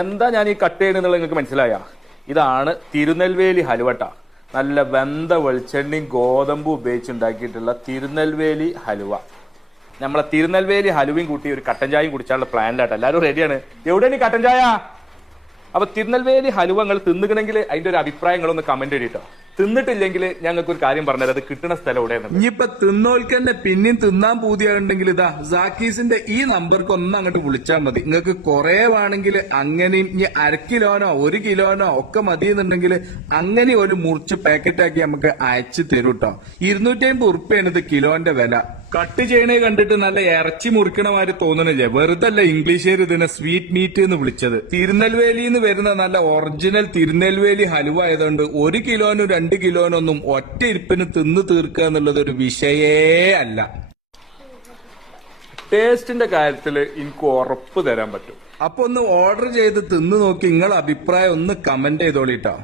എന്താ ഞാൻ ഈ കട്ട് ചെയ്യണെന്നുള്ളത് നിങ്ങൾക്ക് മനസ്സിലായ? ഇതാണ് തിരുനെൽവേലി ഹലുവട്ട. നല്ല വെന്ത വെളിച്ചെണ്ണയും ഗോതമ്പും ഉപയോഗിച്ചുണ്ടാക്കിയിട്ടുള്ള തിരുനെൽവേലി ഹലുവ. നമ്മളെ തിരുനെൽവേലി ഹലുവയും കൂട്ടി ഒരു കട്ടൻ ചായയും കുടിച്ചാലുള്ള പ്ലാനിലാട്ടോ. എല്ലാവരും റെഡിയാണ്. എവിടെയാണ് ഈ കട്ടൻ ചായ? അപ്പൊ തിരുനെൽവേലി ഹലുവ നിങ്ങൾ തിന്നുകണമെങ്കിൽ അതിന്റെ ഒരു അഭിപ്രായങ്ങളൊന്ന് കമന്റ് ചെയ്തിട്ടോ. തിന്നിട്ടില്ലെങ്കിൽ ഞങ്ങൾക്ക് ഒരു കാര്യം പറഞ്ഞത് അത് കിട്ടുന്ന സ്ഥലം എവിടെയാണ്. ഇനിയിപ്പൊ തിന്നോൽക്കന്നെ പിന്നെയും തിന്നാൻ പൂതിയായിട്ടുണ്ടെങ്കിൽ ഇതാ സാക്കീസിന്റെ ഈ നമ്പർക്ക് ഒന്ന് അങ്ങോട്ട് വിളിച്ചാൽ മതി. നിങ്ങൾക്ക് കുറെ വേണമെങ്കിൽ അങ്ങനെയും ഇനി 1/2 കിലോനോ 1 കിലോനോ ഒക്കെ മതി എന്നുണ്ടെങ്കിൽ അങ്ങനെ ഒരു മുറിച്ച് പാക്കറ്റാക്കി നമുക്ക് അയച്ചു തരും കേട്ടോ. 250 ഉറുപ്പ്യാണ് ഇത് കിലോന്റെ വില. കട്ട് ചെയ്യണേ കണ്ടിട്ട് നല്ല ഇറച്ചി മുറിക്കണ മാതിരി തോന്നണില്ലേ? വെറുതെ അല്ല ഇംഗ്ലീഷുകാർ ഇതിനെ സ്വീറ്റ് മീറ്റ് എന്ന് വിളിച്ചത്. തിരുനെൽവേലിന്ന് വരുന്ന നല്ല ഒറിജിനൽ തിരുനെൽവേലി ഹലുവ ആയതുകൊണ്ട് 1 കിലോനും 2 കിലോനൊന്നും ഒറ്റ ഇരിപ്പിന് തിന്ന് തീർക്കുക എന്നുള്ളത് ഒരു വിഷയേ അല്ല. ടേസ്റ്റിന്റെ കാര്യത്തിൽ എനിക്ക് ഉറപ്പ് തരാൻ പറ്റും. അപ്പൊ ഒന്ന് ഓർഡർ ചെയ്ത് തിന്ന് നോക്കി നിങ്ങളെ അഭിപ്രായം ഒന്ന് കമന്റ് ചെയ്തോളിട്ടോ.